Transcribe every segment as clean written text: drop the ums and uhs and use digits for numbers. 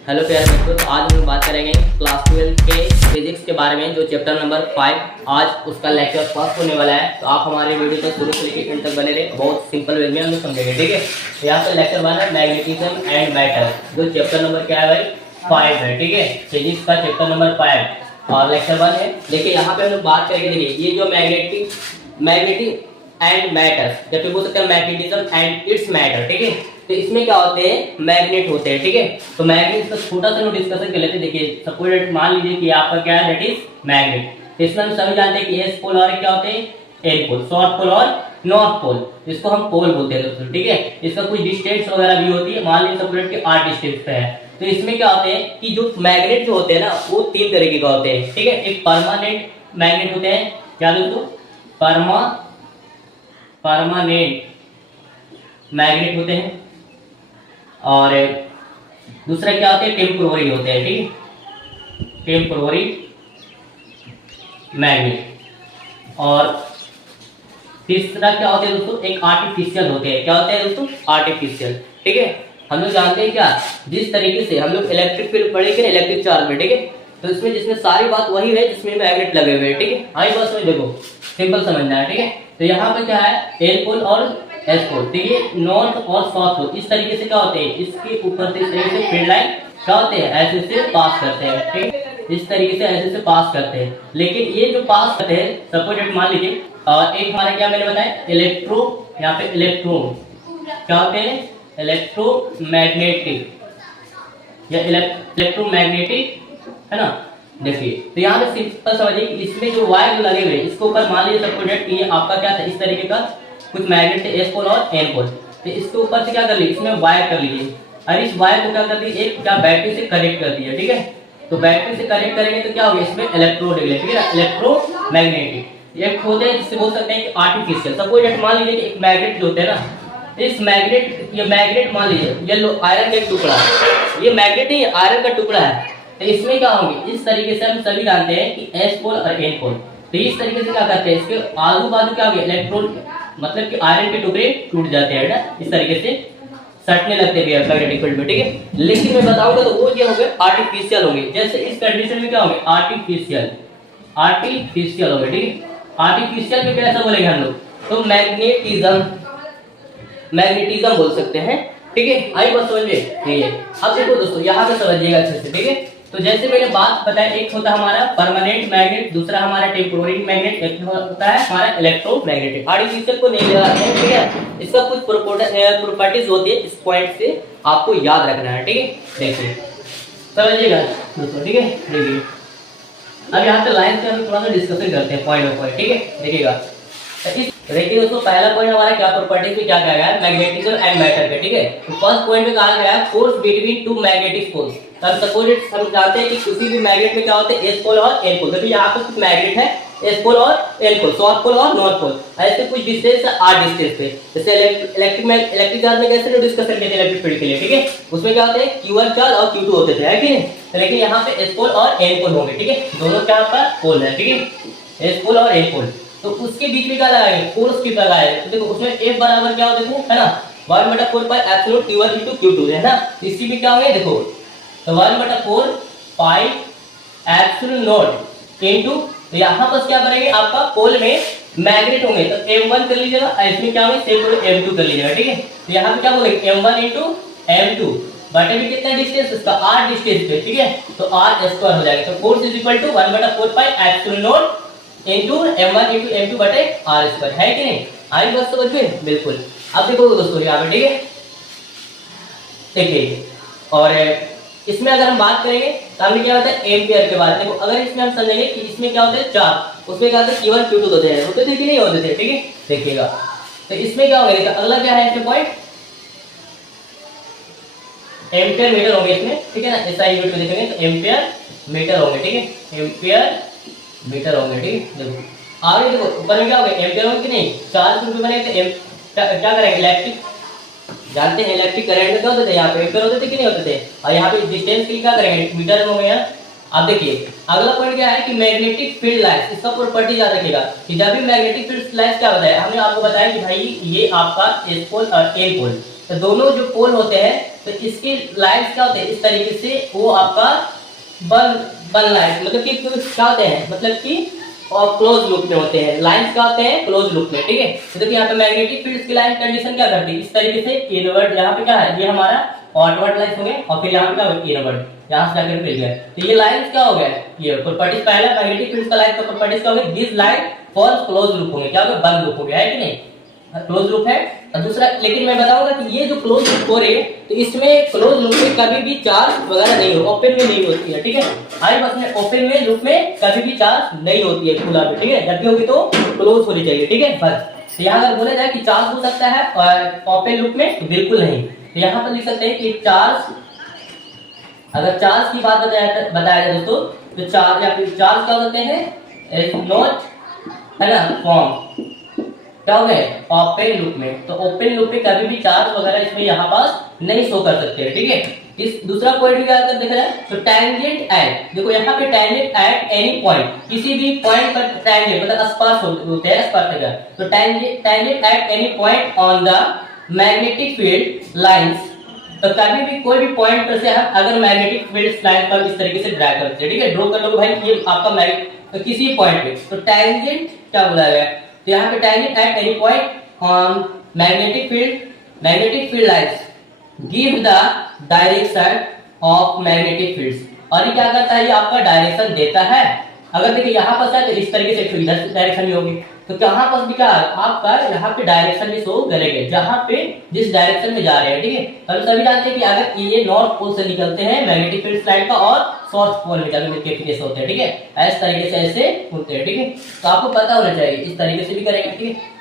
Hello प्यारे मित्रों, तो आज हम बात करेंगे क्लास 12 के फिजिक्स के बारे में, जो चैप्टर नंबर 5 आज उसका लेक्चर फर्स्ट होने वाला है। तो आप हमारे वीडियो को शुरू से लेकर एंड तक बने रहे, बहुत सिंपल वे में हम समझेंगे, ठीक है। तो यहाँ पे लेक्चर 1 है मैग्नेटिज्म एंड मैटर, जो चैप्टर नंबर क्या है भाई 5 है, ठीक है। फिजिक्स का चैप्टर नंबर 5 और लेक्चर 1 है। देखिए यहाँ पे हम लोग बात करेंगे, देखिए ये जो मैग्नेटिक एंड मैटर, या फिर बोल सकते हैं मैग्नेटिज्म एंड इट्स मैटर, ठीक है। तो इसमें क्या होते हैं, मैग्नेट होते हैं, ठीक है। तो मैग्नेट का छोटा सा डिस्कशन कर लेते हैं। देखिए सपोज मान लीजिए कि आपका क्या है, दैट इज मैग्नेट। तो इसमें हम सभी जानते हैं कि एस पोल और क्या होते हैं, एन पोल, साउथ पोल और नॉर्थ पोल, जिसको हम पोल बोलते हैं दोस्तों, ठीक है। इसका कुछ डिस्टेंस वगैरह भी होती है, मान लीजिए सपोज कि 8 डिस्टेंस पे है। तो इसमें क्या होते हैं कि जो मैग्नेट जो होते हैं ना, वो 3 तरीके का होते हैं, ठीक है। एक परमानेंट मैग्नेट होते हैं, क्या दोस्तों, परमानेंट मैग्नेट होते हैं, और दूसरा क्या होते हैं, टेम्पोररी होते हैं, ठीक है, टेम्पोररी मैग्नेट। और तीसरा क्या होते हैं दोस्तों, एक आर्टिफिशियल होते हैं। क्या होते हैं दोस्तों, आर्टिफिशियल, ठीक है। हम लोग जानते हैं क्या, जिस तरीके से हम लोग इलेक्ट्रिक फील्ड पढ़ेंगे, इलेक्ट्रिक चार्ज में, ठीक है। तो इसमें जिसमें सारी बात वही है जिसमें मैग्नेट लगे हुए हैं, ठीक है। हाँ बस में देखो सिंपल समझना है, ठीक है। तो यहाँ पे क्या है, एन पोल और एस पोल, ठीक है, नॉर्थ और साउथ पोल। इस तरीके से क्या होते हैं, इसके ऊपर से इस तरीके से फील्ड लाइन क्या होते हैं, ऐसे से पास करते हैं, ठीक है। इस तरीके से ऐसे से पास करते हैं। लेकिन ये जो पास करते हैं, सपोज मान लीजिए एक हमारे क्या मैंने बताया इलेक्ट्रो, यहाँ पे इलेक्ट्रॉन क्या होते हैं, इलेक्ट्रोमैग्नेटिक या इलेक्ट्रोमैग्नेटिक, है ना। देखिए तो यहाँ पे सिंपल समझिए, इसमें जो वायर जो लगे हुए हैं, इसके ऊपर मान लीजिए सपोज ये आपका क्या था, इस तरीके का कुछ मैग्नेट है, एस पोल और एन पोल। तो इसके ऊपर से क्या कर लीजिए, इसमें वायर कर लीजिए, और इस वायर को क्या कर दीजिए, एक क्या बैटरी से कनेक्ट कर दिया, ठीक है। तो बैटरी से कनेक्ट करेंगे तो क्या होगा, इसमें इलेक्ट्रोड, ठीक है, इलेक्ट्रोमैग्नेटिक। एक होते हैं जिससे बोल सकते हैं कि आर्टिफिशियल। सपोज मान लीजिए कि एक मैग्नेट जो होते हैं ना, इस मैग्नेट, ये मैग्नेट मान लीजिए ये आयरन का एक टुकड़ा है, ये मैग्नेट नहीं आयरन का टुकड़ा है। तो इसमें क्या होंगे, इस तरीके से हम सभी जानते हैं कि एस पोल और एन पोल। तो इस तरीके से क्या करते हैं, इसके आजू बाजू क्या होंगे, इलेक्ट्रॉन, मतलब कि आयरन के टुकड़े टूट जाते हैं ना, इस तरीके से सटने लगते हैं मैग्नेटिक फील्ड में, ठीक है। लेकिन मैं बताऊंगा तो वो क्या होंगे, आर्टिफिशियल होंगे। जैसे इस कंडीशन में क्या होंगे, आर्टिफिशियल होंगे, ठीक है। आर्टिफिशियल में कैसा बोलेंगे हम लोग, तो मैग्नेटिज्म बोल सकते हैं, ठीक है। आई बात समझ में, ठीक है। अब देखो दोस्तों यहाँ पे समझिएगा अच्छे से, ठीक है। तो जैसे मैंने बात बताया, एक होता है हमारा परमानेंट मैग्नेट, दूसरा हमारा टेम्पोररी मैग्नेट, एक होता है हमारा इलेक्ट्रोमैग्नेटिक। आर्टिफिशियल को नहीं ले रहे हैं, ठीक है। इसका कुछ प्रॉपर्टीज होती है, इस पॉइंट से आपको याद रखना है, ठीक है। देखिए समझिएगा दोस्तों, ठीक है। देखिए अब यहाँ पे लाइन से हम थोड़ा सा डिस्कशन करते हैं पॉइंट बाय पॉइंट, ठीक है। देखिएगा देखिए दोस्तों, पहला पॉइंट हमारा क्या प्रॉपर्टीज में क्या कहा गया है, मैग्नेटिज्म एंड मैटर पे, ठीक है। तो फर्स्ट पॉइंट में कहा गया है force between two magnetic poles. तब सपोज हम जानते हैं कि किसी भी मैग्नेट में क्या होते हैं, एस पोल और एन पोल। तो यहाँ पे कुछ मैग्नेट है, एस पोल और एन पोल, साउथ पोल और नॉर्थ पोल, ऐसे कुछ डिस्टेंस है, 8 डिस्टेंस पे। जैसे इलेक्ट्रिक चार्ज में कैसे डिस्कशन किए थे इलेक्ट्रिक फील्ड के लिए, ठीक है। उसमें क्या होते हैं, Q1 चार्ज और Q2 होते थे, है कि नहीं। लेकिन यहाँ पे एस पोल और एन पोल होंगे, ठीक है। दोनों क्या पर पोल है, ठीक है, एस पोल और एन पोल। तो उसके बीच में क्या लगाएंगे, फोर्स की लगाए। तो देखो उसमें F बराबर क्या होता है ना, 1/4 पाई एप्सिलॉन Q1 * Q2 है ना। इसी में क्या होंगे देखो, तो 1/4 पाई एप्सिलॉन नॉट इनटू, तो यहाँ पर क्या बनेंगे, आपका पोल में मैग्नेट होंगे, तो M1 कर लीजिएगा, इसमें क्या होंगे सेम M2 कर लीजिएगा, ठीक है। तो यहाँ पे क्या बोलेंगे, M1 * M2 बटे में कितना डिस्टेंस, इसका 8 डिस्टेंस पे, ठीक है। तो r² हो जाएगा। तो force = 1/4 pi epsilon not into M1 * M2 बटे r², है कि नहीं। आई बात समझ में, बिल्कुल। अब देखो दोस्तों यहाँ पे, ठीक है, देखिए। और इसमें अगर हम बात करेंगे तो हमने क्या होता है, एम्पियर के बारे में। देखो अगर इसमें हम समझेंगे कि इसमें क्या होता है, चार्ज, उसमें क्या होता है, Q1 Q2 होते हैं, होते थे कि नहीं होते थे, ठीक है। देखिएगा तो इसमें क्या होगा, अगला क्या है इसमें पॉइंट, एम्पियर मीटर होंगे इसमें, ठीक है ना। SI यूनिट में देखेंगे तो एम्पियर मीटर होंगे, ठीक है, एम्पियर मीटर होंगे, ठीक है। देखो आगे देखो ऊपर में क्या होगा, एम्पियर होंगे कि नहीं, चार्ज रूप में बने तो क्या करेंगे, इलेक्ट्रिक जानते हैं इलेक्ट्रिक करंट में क्या होते थे, यहाँ पे एम्पियर होते थे कि नहीं होते थे। और यहाँ पे डिस्टेंस के लिए क्या करेंगे, मीटर में हो गया। अब देखिए अगला पॉइंट क्या है कि मैग्नेटिक फील्ड लाइंस, इसका प्रॉपर्टी याद रखिएगा कि जब भी मैग्नेटिक फील्ड लाइंस क्या होता है, हमने आपको बताया कि भाई ये आपका एस पोल और एन पोल, तो दोनों जो पोल होते हैं तो इसकी लाइन्स क्या होते हैं, इस तरीके से वो आपका बन लाइन, मतलब कि क्या होते हैं, मतलब कि और क्लोज लूप में होते हैं। लाइंस क्या होते हैं, क्लोज लूप में, ठीक है। तो देखिए यहाँ पे मैग्नेटिक फील्ड की लाइन कंडीशन क्या करती है, इस तरीके से इनवर्ट, यहाँ पे क्या है, ये हमारा आउटवर्ड लाइन हो गए और फिर यहाँ पे क्या हो गया, इनवर्ट, यहाँ से जाकर मिल गया। तो ये लाइंस क्या हो गया, ये प्रॉपर्टीज, पहला मैग्नेटिक फील्ड का लाइन का प्रॉपर्टीज क्या हो गया, this line forms close loop हो गया, क्या हो गया, बंद लूप हो गया, है कि नहीं, क्लोज लूप है। और दूसरा, लेकिन मैं बताऊंगा कि ये जो क्लोज लूप हो रही है, तो इसमें क्लोज लूप में कभी भी चार्ज वगैरह नहीं हो, ओपन में नहीं होती है, ठीक है। आई बस में ओपन में लूप में कभी भी चार्ज नहीं होती है, खुला में, ठीक है। जब भी होगी तो क्लोज होनी चाहिए, ठीक है। बस तो यहाँ अगर बोला जाए कि चार्ज हो सकता है ओपन लूप में, तो बिल्कुल नहीं। तो यहाँ पर लिख सकते हैं कि चार्ज, अगर चार्ज की बात बताया जाए दोस्तों, तो चार्ज या फिर चार्ज क्या होते हैं, नॉट, है ना, फॉर्म क्या हो गए ओपन लूप में। तो ओपन लूप में कभी भी चार्ज वगैरह इसमें यहाँ पास नहीं शो कर सकते हैं, ठीक है। इस दूसरा पॉइंट क्या अगर देखा जाए तो टैंजेंट एट, देखो यहाँ पे टैंजेंट एट एनी पॉइंट, किसी भी पॉइंट पर टैंजेंट मतलब स्पर्श होते हैं, स्पर्श का। तो tangent at any point on the magnetic field lines, तो कभी भी कोई भी पॉइंट पर से हम अगर मैग्नेटिक फील्ड लाइन पर इस तरीके से ड्रा करते हैं, ठीक है, ड्रॉ कर लो भाई, ये आपका मैग्नेट, तो किसी पॉइंट पे, तो टैंजेंट क्या बुलाया गया, तो यहाँ पे tangent at any point on magnetic field lines give the direction of magnetic fields. और ये क्या करता है, ये आपका डायरेक्शन देता है। अगर देखिए यहाँ पर है तो इस तरीके से इधर डायरेक्शन भी होगी, तो यहाँ पर भी क्या आपका यहाँ पे डायरेक्शन भी शो करेंगे, जहाँ पे जिस डायरेक्शन में जा रहे हैं, ठीक है। हम सभी जानते हैं कि अगर ये नॉर्थ पोल से निकलते हैं मैग्नेटिक फील्ड लाइन का, और साउथ पोल में जाकर मिलकर फिनिश होते हैं, ठीक है। इस तरीके से ऐसे होते हैं, ठीक है। तो आपको पता होना चाहिए, इस तरीके से भी करेंगे, ठीक है।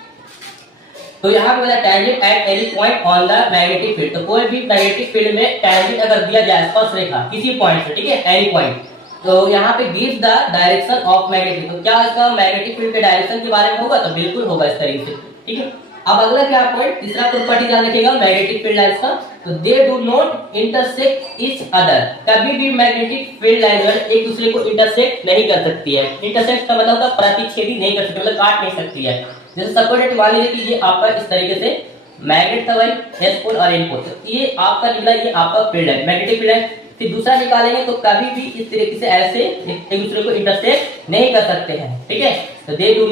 तो यहाँ पे बताया tangent at any point on the magnetic field, तो कोई भी मैग्नेटिक फील्ड में टैंजेंट अगर दिया जाए, स्पर्श रेखा किसी पॉइंट से, ठीक है, एनी पॉइंट, तो यहाँ पे give the direction of magnetic, तो क्या इसका मैग्नेटिक फील्ड के डायरेक्शन के बारे में होगा, तो बिल्कुल होगा इस तरीके से, ठीक है। अब अगला क्या पॉइंट, तीसरा प्रॉपर्टी ध्यान रखिएगा मैग्नेटिक फील्ड लाइंस का, तो दे do not intersect each other, कभी भी मैग्नेटिक फील्ड लाइन एक दूसरे को इंटरसेक्ट नहीं कर सकती है। इंटरसेक्ट का मतलब होता है प्रतिच्छेदी नहीं कर सकती, मतलब काट नहीं सकती है। जैसे सपोज मान लीजिए कि ये आपका इस तरीके से मैग्नेट था भाई, एस पोल और एन पोल, तो ये आपका निकला, ये आपका फील्ड है, मैग्नेटिक फील्ड है। फिर दूसरा निकालेंगे तो कभी भी इस तरीके से ऐसे एक दूसरे को इंटरसेक्ट नहीं कर सकते हैं, ठीक है। तो दे do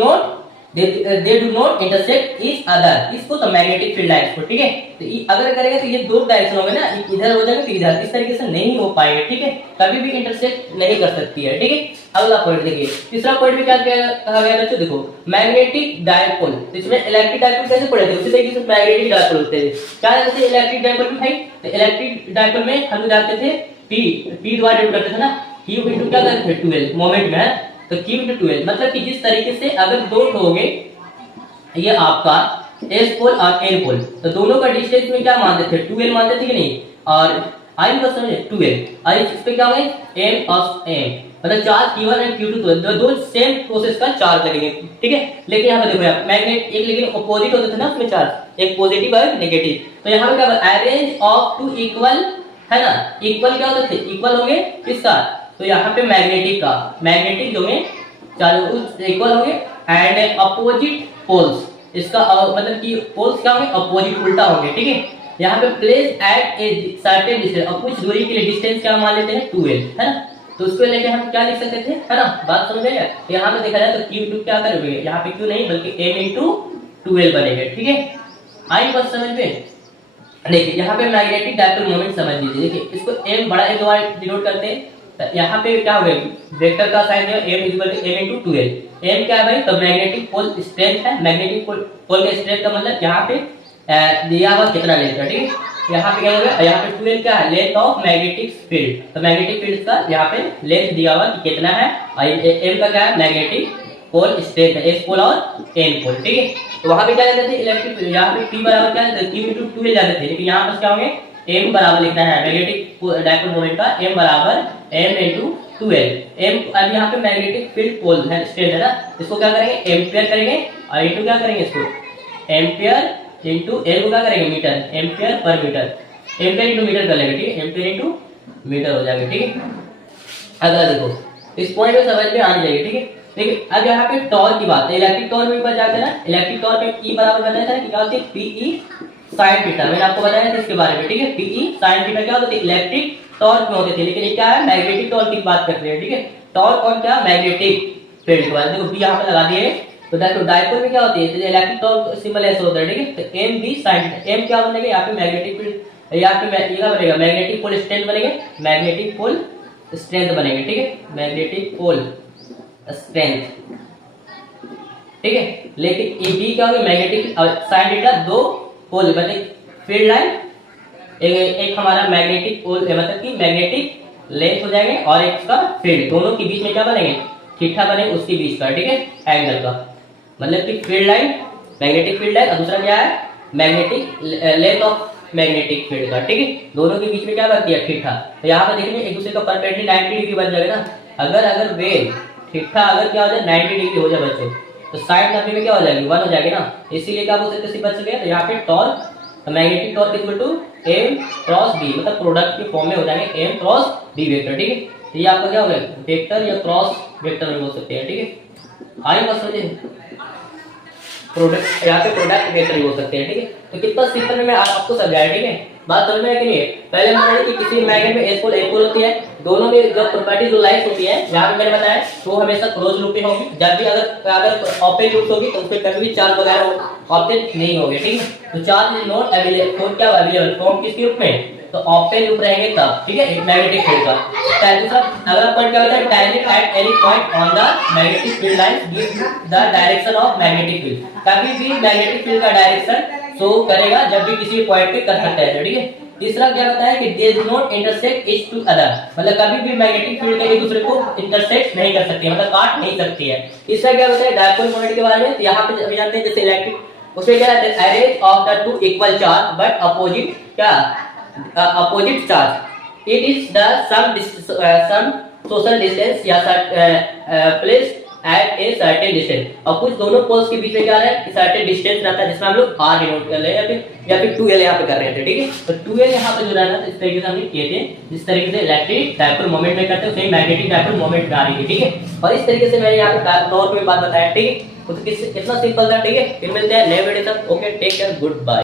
not intersect each other, इसको तो मैग्नेटिक फील्ड लाइंस को, ठीक है। तो अगर करेंगे तो ये दो डायरेक्शन होंगे ना, इधर हो जाएगा फिर इधर, इस तरीके से नहीं हो पाएंगे, ठीक है। कभी भी इंटरसेक्ट नहीं कर सकती है, ठीक है। अगला पॉइंट देखिए, तीसरा पॉइंट भी क्या कहा गया बच्चों, देखो मैग्नेटिक डायपोल, इसमें इलेक्ट्रिक डायपोल कैसे पढ़े थे, उसी तरीके से मैग्नेटिक डायपोल होते थे। क्या जानते थे इलेक्ट्रिक डायपोल में भाई, तो इलेक्ट्रिक डायपोल में हम जानते थे पी द्वारा डिनोट करते थे ना, क्यू इनटू क्या करते थे 12 मोमेंट में है, तो क्यू इनटू 12 मतलब कि जिस तरीके से अगर दो होंगे, ये आपका एस पोल और एन पोल, तो दोनों का डिस्टेंस में क्या मानते थे, 12 मानते थे कि नहीं, और आई का समझे 12, और इस पे क्या होगा m ऑफ m, मतलब चार्ज Q1 और Q2 तो दो सेम प्रोसेस का चार्ज लगेंगे, ठीक है। लेकिन यहाँ पे देखो यार मैग्नेट एक लेकिन अपोजिट होते थे ना उसमें चार्ज, एक पॉजिटिव और नेगेटिव, तो यहाँ पे क्या अरेंज ऑफ टू इक्वल, है ना, इक्वल क्या होते थे, इक्वल होंगे किसका, तो यहाँ पे मैग्नेटिक जो है चार्ज इक्वल होंगे एंड अपोजिट पोल्स, इसका मतलब कि पोल्स क्या होंगे, अपोजिट उल्टा होंगे, ठीक है। यहाँ पे place at a certain distance, और कुछ दूरी के लिए डिस्टेंस क्या मान लेते हैं 12, है ना, तो उसको लेके हम क्या लिख सकते थे, है ना, बात समझ गए। यहाँ पे देखा जाए तो Q2 क्या करेंगे, यहाँ पे Q नहीं बल्कि m इंटू 12 बनेगा, ठीक है। आई बस समझ में, देखिए यहाँ पे मैग्नेटिक डायपोल मोमेंट समझ लीजिए, देखिए इसको m बड़ा M द्वारा डिनोट करते हैं, तो यहाँ पे क्या होगा वेक्टर का साइन है m equal to m into 12, m क्या है भाई, तो मैग्नेटिक पोल स्ट्रेंथ है, मैग्नेटिक पोल का स्ट्रेंथ का मतलब यहाँ पे दिया हुआ कितना लेंथ है, ठीक है। यहाँ पे क्या होगा, यहाँ पे 12 क्या है, लेंथ ऑफ मैग्नेटिक फील्ड, तो मैग्नेटिक फील्ड का यहाँ पे लेंथ दिया हुआ कि कितना है, और m का क्या है मैग्नेटिक पोल स्ट्रेंथ है, एस पोल और एन पोल, ठीक है। तो वहां पे क्या जाते थे इलेक्ट्रिक, यहाँ पे P बराबर क्या है, Q इंटू 12 जाते थे, लेकिन यहाँ पर क्या होंगे m बराबर लिखना है मैग्नेटिक डायपोल मोमेंट का, m बराबर m इंटू 12, m अब यहाँ पे मैग्नेटिक फील्ड पोल है स्ट्रेंथ है ना, इसको क्या करेंगे एम्पियर करेंगे, और इंटू क्या करेंगे इसको एम्पियर इंटू एल को क्या करेंगे metre, ampere per metre, ampere into metre कर लेंगे, ठीक है, एम्पियर इंटू मीटर हो जाएगा, ठीक है। अगला देखो इस पॉइंट में समझ में आनी चाहिए, ठीक है। देखिए अब यहाँ पे टॉर्क की बात है, इलेक्ट्रिक टॉर्क में ऊपर जाते हैं ना, इलेक्ट्रिक टॉर्क में E बराबर बताया था कि क्या होती है PE साइन थीटा, मैंने आपको बताया था इसके बारे में, ठीक है। पीई साइन थीटा क्या होती है, इलेक्ट्रिक टॉर्क में होते थे, लेकिन ये क्या है, मैग्नेटिक टॉर्क की बात करते हैं, ठीक है। टॉर्क और क्या, मैग्नेटिक फील्ड के बारे में देखो, यहाँ पे लगा दिए। तो देखो डायपोल में क्या होती है, तो इलेक्ट्रिक टॉर्क सिंबल ऐसे होता है, ठीक है। तो M B sine theta, M क्या बनेगा यहाँ पे मैग्नेटिक फील्ड, यहाँ पे ये क्या बनेगा, मैग्नेटिक पोल स्ट्रेंथ बनेगा, मैग्नेटिक पोल स्ट्रेंथ बनेगा, ठीक है, मैग्नेटिक पोल स्ट्रेंथ, ठीक है। लेकिन ए बी क्या होगा, मैग्नेटिक साइन थीटा, दो पोल मतलब फील्ड लाइन, एक हमारा मैग्नेटिक पोल मतलब कि मैग्नेटिक लेंथ हो जाएंगे, और एक का फील्ड, दोनों के बीच में क्या बनेंगे, थीटा बने उसके बीच का, ठीक है, एंगल का, मतलब कि field line, magnetic field line, और दूसरा क्या है, magnetic length of magnetic field का, ठीक है। दोनों के बीच में क्या बनती है, थीटा। तो यहाँ पर देखिए एक दूसरे का परपेंडिकुलर 90 डिग्री बन जाएगा ना। अगर वेग थीटा अगर क्या हो जाए 90 डिग्री हो जाए बच्चों, तो साइन थर्टी में क्या हो जाएगी, 1 हो जाएगी ना। इसीलिए क्या बोल सकते हैं, बच गया। तो यहाँ पे torque, magnetic torque equal to M cross B, मतलब प्रोडक्ट के फॉर्म में हो जाएंगे एम क्रॉस बी वेक्टर, ठीक है। तो ये आपका क्या हो गया, वेक्टर या क्रॉस वेक्टर में बोल सकते हैं, ठीक है। आई बस समझे, प्रोडक्ट यहाँ पे प्रोडक्ट वेक्टर हो सकते हैं, ठीक है। तो कितना सिंपल में आपको समझाया, ठीक है। बात समझ में है कि नहीं है। पहले मैंने कि किसी मैग्नेट में एस पोल होती है, दोनों में जो प्रॉपर्टी जो लाइट होती है, यहाँ पे मैंने बताया तो हमेशा क्लोज लूप में होगी। जब भी अगर ओपन लूप होगी तो उसमें कभी भी चार्ज वगैरह ऑब्जेक्ट नहीं होंगे, ठीक है। तो चार्ज इज नॉट अवेलेबल, क्या अवेलेबल फॉर्म किसके रूप में, तो ओपन लूप रहेंगे तब, ठीक है, एक मैग्नेटिक फील्ड का। दूसरा अगला पॉइंट क्या होता है, direct at any point on the magnetic field line give the direction of magnetic field. कभी भी मैग्नेटिक फील्ड का डायरेक्शन शो करेगा जब भी किसी पॉइंट पे कर सकता है, ठीक है। तीसरा क्या बताया कि they do not intersect each to other, मतलब कभी भी मैग्नेटिक फील्ड एक दूसरे को इंटरसेक्ट नहीं कर सकती, मतलब काट नहीं सकती है। तीसरा क्या बताया डायपोल मोमेंट के बारे में। तो यहाँ पे जानते हैं जैसे इलेक्ट्रिक, उसमें क्या रहता है, arrange of the two equal charge but opposite, क्या opposite charge, it is the sum social distance या place at a certain distance. और कुछ दोनों पोल्स के बीच में क्या है, सर्टेन डिस्टेंस रहता है जिसमें हम लोग आर डिनोट कर रहे हैं या फिर 2l यहाँ पे कर रहे थे, ठीक है। तो 2l यहाँ पे जो रहता है इस तरीके से हमने किए थे, जिस तरीके से इलेक्ट्रिक डायपोल मोमेंट में करते हैं उसे मैग्नेटिक डायपोल मोमेंट में आ रही थी, ठीक है। और इस तरीके से मैंने यहाँ पे नोट में बात बताया, ठीक है। तो कितना सिंपल था, ठीक है। फिर मिलते हैं नए वीडियो तक, okay, take care, good bye.